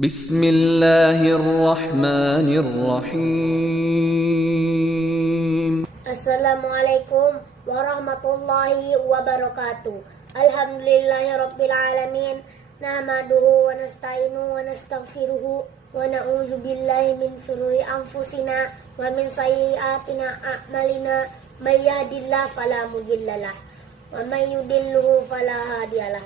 Bismillahirrahmanirrahim. Assalamualaikum warahmatullahi wabarakatuh. Alhamdulillahirabbil alamin. Nahmaduhu wa nasta'inuhu wa nastaghfiruhu wa na'udzu billahi min shururi anfusina wa min sayyiati a'malina. May yahdihillahu fala mudhillalah wa may yudhlilhu fala hadiyalah.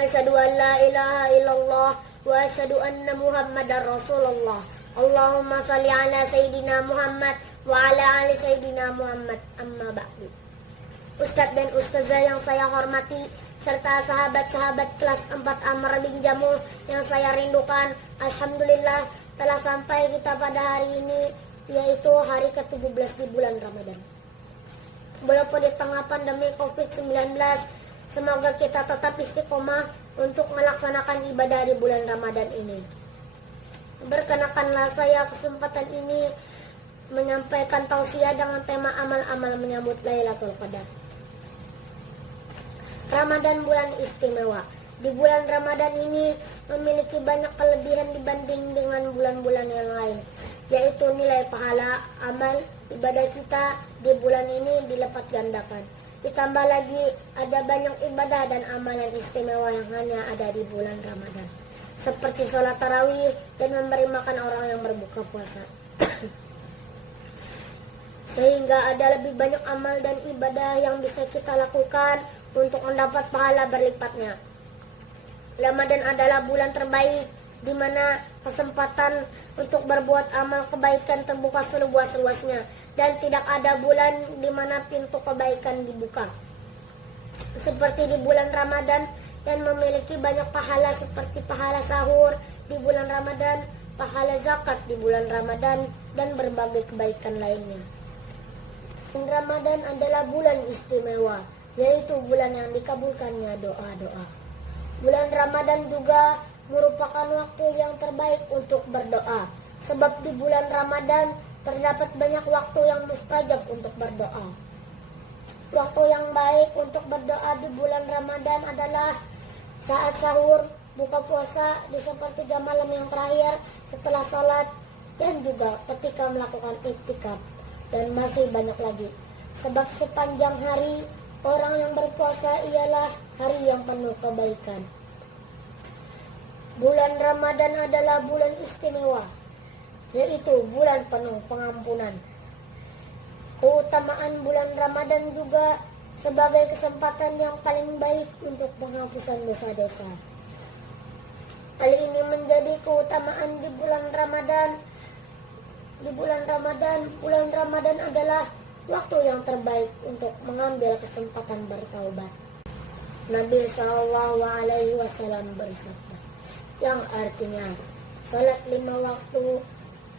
Asyhadu an la ilaha illallah wa asyhadu anna Muhammadar Rasulullah. Allahumma shalli ala sayyidina Muhammad wa ala ali sayyidina Muhammad. Amma ba'du. Ustadz dan ustazah yang saya hormati serta sahabat-sahabat kelas 4 Amr bin Jamuh yang saya rindukan, alhamdulillah telah sampai kita pada hari ini, yaitu hari ke-17 di bulan Ramadan. Walaupun di tengah pandemi COVID-19, semoga kita tetap istiqomah untuk melaksanakan ibadah di bulan Ramadan ini. Berkenakanlah saya kesempatan ini menyampaikan tausiah dengan tema amal-amal menyambut Lailatul Qadar. Ramadan bulan istimewa. Di bulan Ramadan ini memiliki banyak kelebihan dibanding dengan bulan-bulan yang lain, yaitu nilai pahala amal ibadah kita di bulan ini dilipat gandakan. Ditambah lagi ada banyak ibadah dan amalan istimewa yang hanya ada di bulan Ramadan, seperti sholat tarawih dan memberi makan orang yang berbuka puasa. Sehingga ada lebih banyak amal dan ibadah yang bisa kita lakukan untuk mendapat pahala berlipatnya. Ramadan adalah bulan terbaik di mana kesempatan untuk berbuat amal kebaikan terbuka seluas-luasnya, dan tidak ada bulan di mana pintu kebaikan dibuka seperti di bulan Ramadan, dan memiliki banyak pahala seperti pahala sahur di bulan Ramadan, pahala zakat di bulan Ramadan, dan berbagai kebaikan lainnya. Dan Ramadan adalah bulan istimewa, yaitu bulan yang dikabulkannya doa-doa. Bulan Ramadan juga merupakan waktu yang terbaik untuk berdoa, sebab di bulan Ramadan terdapat banyak waktu yang mustajab untuk berdoa. Waktu yang baik untuk berdoa di bulan Ramadan adalah saat sahur, buka puasa di sepertiga malam yang terakhir setelah sholat, dan juga ketika melakukan iktikaf, dan masih banyak lagi. Sebab sepanjang hari orang yang berpuasa ialah hari yang penuh kebaikan. Bulan Ramadan adalah bulan istimewa, yaitu bulan penuh pengampunan. Keutamaan bulan Ramadan juga sebagai kesempatan yang paling baik untuk penghapusan dosa-dosa. Hal ini menjadi keutamaan di bulan Ramadan. Bulan Ramadan adalah waktu yang terbaik untuk mengambil kesempatan bertaubat. Nabi SAW bersabda, yang artinya salat 5 waktu,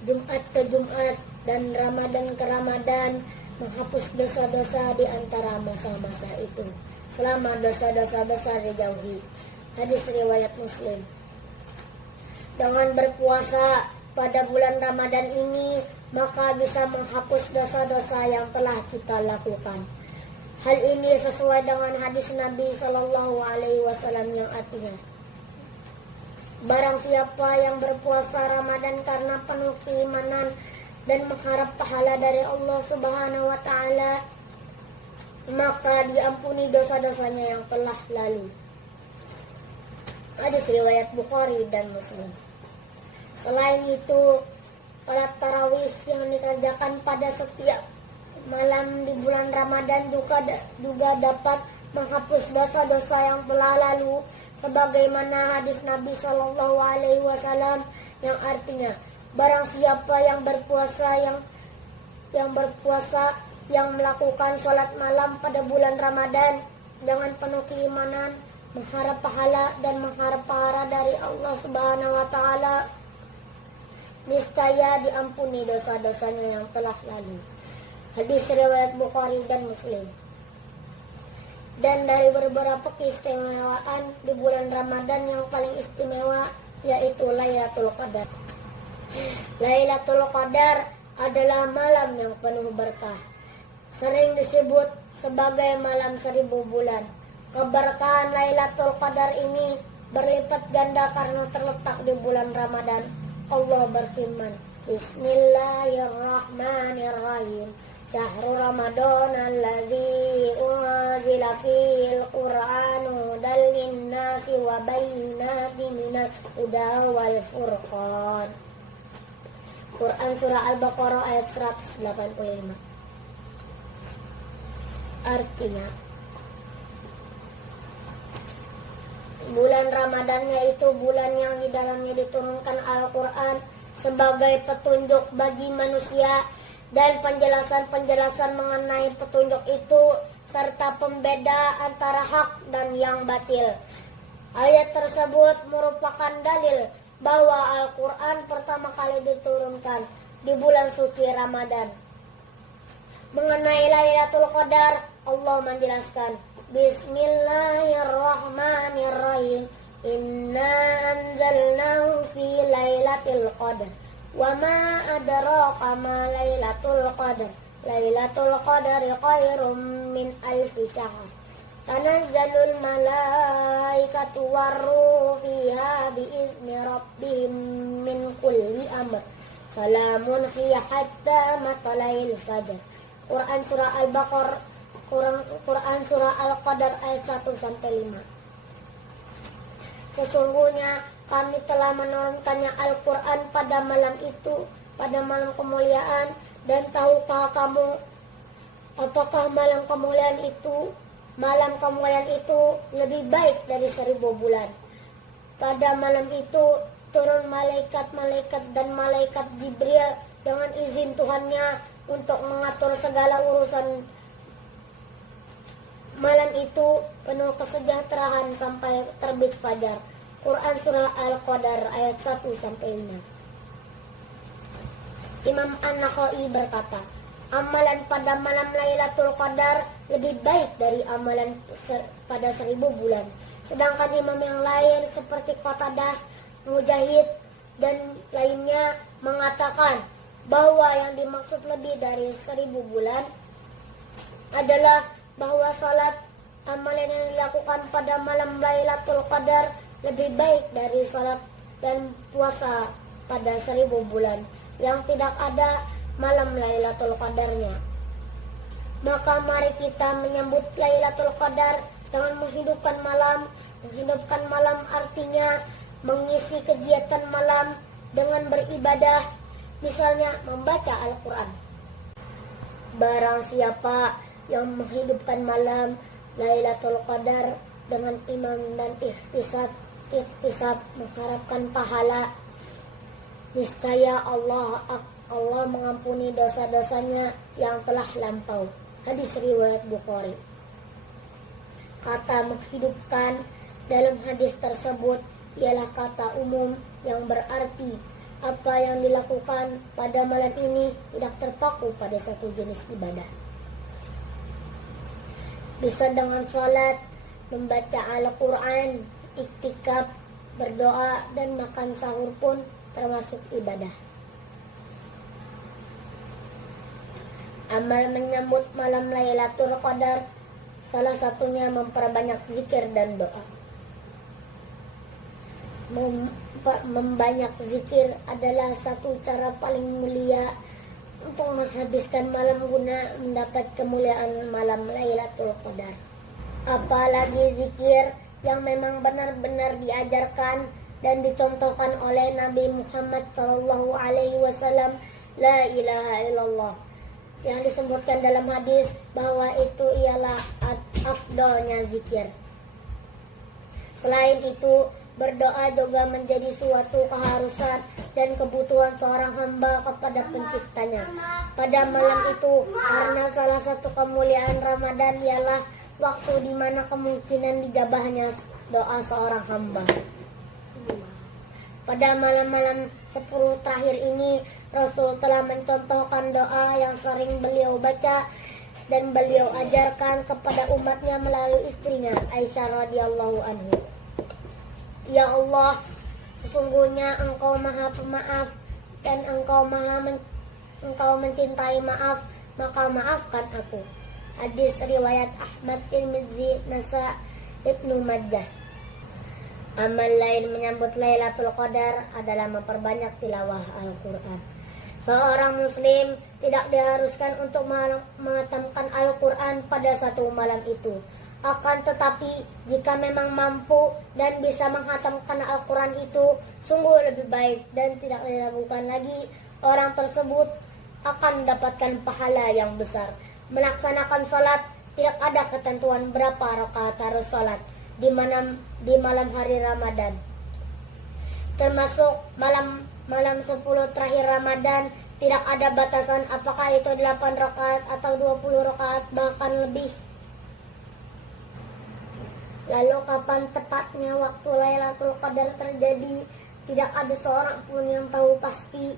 Jumat ke Jumat, dan Ramadan ke Ramadan menghapus dosa-dosa di antara masa-masa itu, selama dosa-dosa besar dijauhi. Hadis riwayat Muslim. Dengan berpuasa pada bulan Ramadan ini, maka bisa menghapus dosa-dosa yang telah kita lakukan. Hal ini sesuai dengan hadis Nabi SAW yang artinya, barang siapa yang berpuasa Ramadan karena penuh keimanan dan mengharap pahala dari Allah Subhanahu wa Ta'ala, maka diampuni dosa-dosanya yang telah lalu. Hadis riwayat Bukhari dan Muslim. Selain itu, salat tarawih yang dikerjakan pada setiap malam di bulan Ramadan juga dapat menghapus dosa-dosa yang telah lalu, sebagaimana hadis Nabi SAW yang artinya, barang siapa yang berpuasa yang melakukan sholat malam pada bulan Ramadan dengan penuh keimanan, mengharap pahala dan mengharap pahala dari Allah Subhanahu wa Ta'ala, niscaya diampuni dosa-dosanya yang telah lalu. Hadis riwayat Bukhari dan Muslim. Dan dari beberapa keistimewaan di bulan Ramadan yang paling istimewa, yaitu Lailatul Qadar. Lailatul Qadar adalah malam yang penuh berkah. Sering disebut sebagai malam 1000 bulan. Keberkahan Lailatul Qadar ini berlipat ganda karena terletak di bulan Ramadan. Allah berfirman, Bismillahirrahmanirrahim. Syahrul Ramadan alladzi unzila fil Qur'anu hudan linnasi wa bayyinatin minal huda wal furqan. Quran surah Al-Baqarah ayat 185. Artinya, bulan Ramadannya itu bulan yang di dalamnya diturunkan Al-Quran sebagai petunjuk bagi manusia dan penjelasan-penjelasan mengenai petunjuk itu serta pembeda antara hak dan yang batil. Ayat tersebut merupakan dalil bahwa Al-Quran pertama kali diturunkan di bulan suci Ramadan. Mengenai Lailatul Qadar, Allah menjelaskan, Bismillahirrahmanirrahim. Inna anzalnahu fi Lailatul Qadar. Wa ma adraka ma Lailatul Qadar. Lailatul Qadari khairum min alfi syahr. Tanazzalul malaikatu warruhu fiha biizni rabbihim min kulli amr. Salamun hiya hatta matla'il fajr. Quran surah Al-Baqarah, Quran surah Al-Qadar ayat 1-5. Sesungguhnya kami telah menurunkannya Al-Quran pada malam itu, pada malam kemuliaan. Dan tahukah kamu apakah malam kemuliaan itu lebih baik dari 1000 bulan. Pada malam itu turun malaikat-malaikat dan malaikat Jibril dengan izin Tuhannya untuk mengatur segala urusan. Malam itu penuh kesejahteraan sampai terbit fajar. Quran surah Al-Qadar ayat 1-5. Imam An-Nakhai berkata, amalan pada malam Lailatul Qadar lebih baik dari amalan pada 1000 bulan. Sedangkan imam yang lain seperti Qatadah, Mujahid, dan lainnya mengatakan bahwa yang dimaksud lebih dari 1000 bulan adalah bahwa salat amalan yang dilakukan pada malam Lailatul Qadar lebih baik dari salat dan puasa pada 1000 bulan yang tidak ada malam Lailatul Qadarnya. Maka mari kita menyambut Lailatul Qadar dengan menghidupkan malam. Menghidupkan malam artinya mengisi kegiatan malam dengan beribadah, misalnya membaca Al-Quran. Barang siapa yang menghidupkan malam Lailatul Qadar dengan iman dan ihtisab mengharapkan pahala, niscaya Allah mengampuni dosa-dosanya yang telah lampau. Hadis riwayat Bukhari. Kata menghidupkan dalam hadis tersebut ialah kata umum yang berarti apa yang dilakukan pada malam ini tidak terpaku pada satu jenis ibadah. Bisa dengan sholat, membaca Al-Quran, iktikaf, berdoa, dan makan sahur pun termasuk ibadah. Amal menyambut malam Lailatul Qadar salah satunya memperbanyak zikir dan doa. Membanyak zikir adalah satu cara paling mulia untuk menghabiskan malam guna mendapat kemuliaan malam Lailatul Qadar. Apalagi zikir yang memang benar-benar diajarkan dan dicontohkan oleh Nabi Muhammad SAW, la ilaha illallah, yang disebutkan dalam hadis bahwa itu ialah afdalnya zikir. Selain itu, berdoa juga menjadi suatu keharusan dan kebutuhan seorang hamba kepada penciptanya pada malam itu, karena salah satu kemuliaan Ramadan ialah waktu di mana kemungkinan dijabahnya doa seorang hamba. Pada malam-malam 10 terakhir ini, Rasul telah mencontohkan doa yang sering beliau baca dan beliau ajarkan kepada umatnya melalui istrinya, Aisyah radhiyallahu anhu. Ya Allah, sesungguhnya Engkau Maha Pemaaf dan Engkau mencintai maaf, maka maafkan aku. Hadis riwayat Ahmad, Tirmidzi, Nasa, Ibnu Majah. Amal lain menyambut Lailatul Qadar adalah memperbanyak tilawah Al-Quran. Seorang muslim tidak diharuskan untuk menghatamkan Al-Quran pada satu malam itu. Akan tetapi jika memang mampu dan bisa menghatamkan Al-Quran itu, sungguh lebih baik dan tidak diragukan lagi, orang tersebut akan mendapatkan pahala yang besar. Melaksanakan sholat, tidak ada ketentuan berapa rakaat harus sholat di malam hari Ramadan, termasuk malam 10 terakhir Ramadan. Tidak ada batasan apakah itu 8 rakaat atau 20 rakaat bahkan lebih. Lalu kapan tepatnya waktu Lailatul Qadar terjadi? Tidak ada seorang pun yang tahu pasti.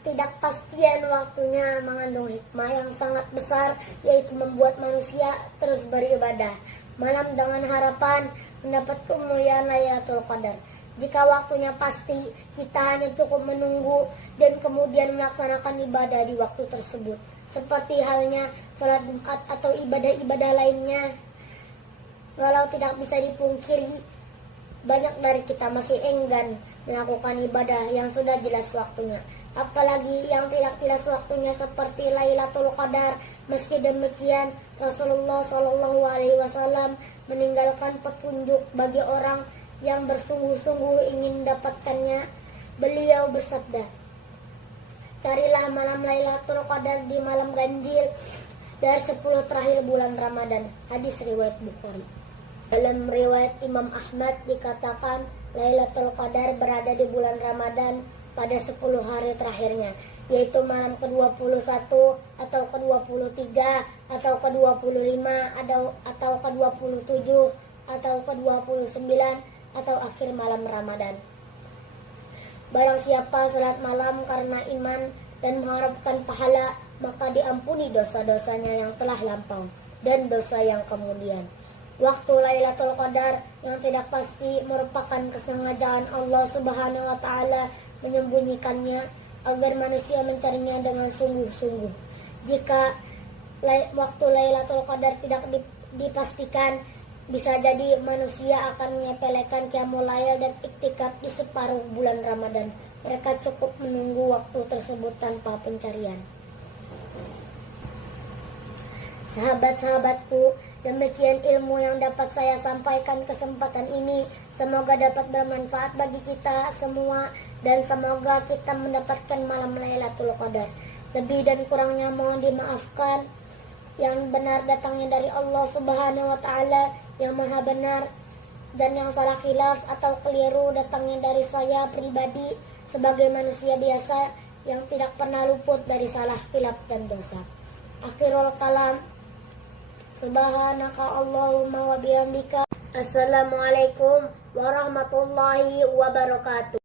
Ketidakpastian waktunya mengandung hikmah yang sangat besar, yaitu membuat manusia terus beribadah malam dengan harapan mendapat kemuliaan Lailatul Qadar. Jika waktunya pasti, kita hanya cukup menunggu dan kemudian melaksanakan ibadah di waktu tersebut, seperti halnya sholat Jumat atau ibadah-ibadah lainnya. Walau tidak bisa dipungkiri, banyak dari kita masih enggan melakukan ibadah yang sudah jelas waktunya, apalagi yang tidak jelas waktunya seperti Lailatul Qadar. Meski demikian, Rasulullah SAW meninggalkan petunjuk bagi orang yang bersungguh-sungguh ingin mendapatkannya. Beliau bersabda, carilah malam Lailatul Qadar di malam ganjil dari 10 terakhir bulan Ramadan. Hadis riwayat Bukhari. Dalam riwayat Imam Ahmad dikatakan Lailatul Qadar berada di bulan Ramadan pada 10 hari terakhirnya, yaitu malam ke-21 atau ke-23 atau ke-25 atau ke-27 atau ke-29 atau akhir malam Ramadan. Barang siapa salat malam karena iman dan mengharapkan pahala, maka diampuni dosa-dosanya yang telah lampau dan dosa yang kemudian. Waktu Lailatul Qadar yang tidak pasti merupakan kesengajaan Allah Subhanahu wa taala menyembunyikannya agar manusia mencarinya dengan sungguh-sungguh. Jika waktu Lailatul Qadar tidak dipastikan, bisa jadi manusia akan menyepelekan qiyamul lail dan iktikaf di separuh bulan Ramadan. Mereka cukup menunggu waktu tersebut tanpa pencarian. Sahabat-sahabatku, demikian ilmu yang dapat saya sampaikan kesempatan ini. Semoga dapat bermanfaat bagi kita semua dan semoga kita mendapatkan malam Lailatul Qadar. Lebih dan kurangnya mohon dimaafkan. Yang benar datangnya dari Allah Subhanahu wa taala yang maha benar, dan yang salah khilaf atau keliru datangnya dari saya pribadi sebagai manusia biasa yang tidak pernah luput dari salah khilaf dan dosa. Akhirul kalam, subhanaka Allahumma wa bihamdika. Assalamualaikum warahmatullahi wabarakatuh.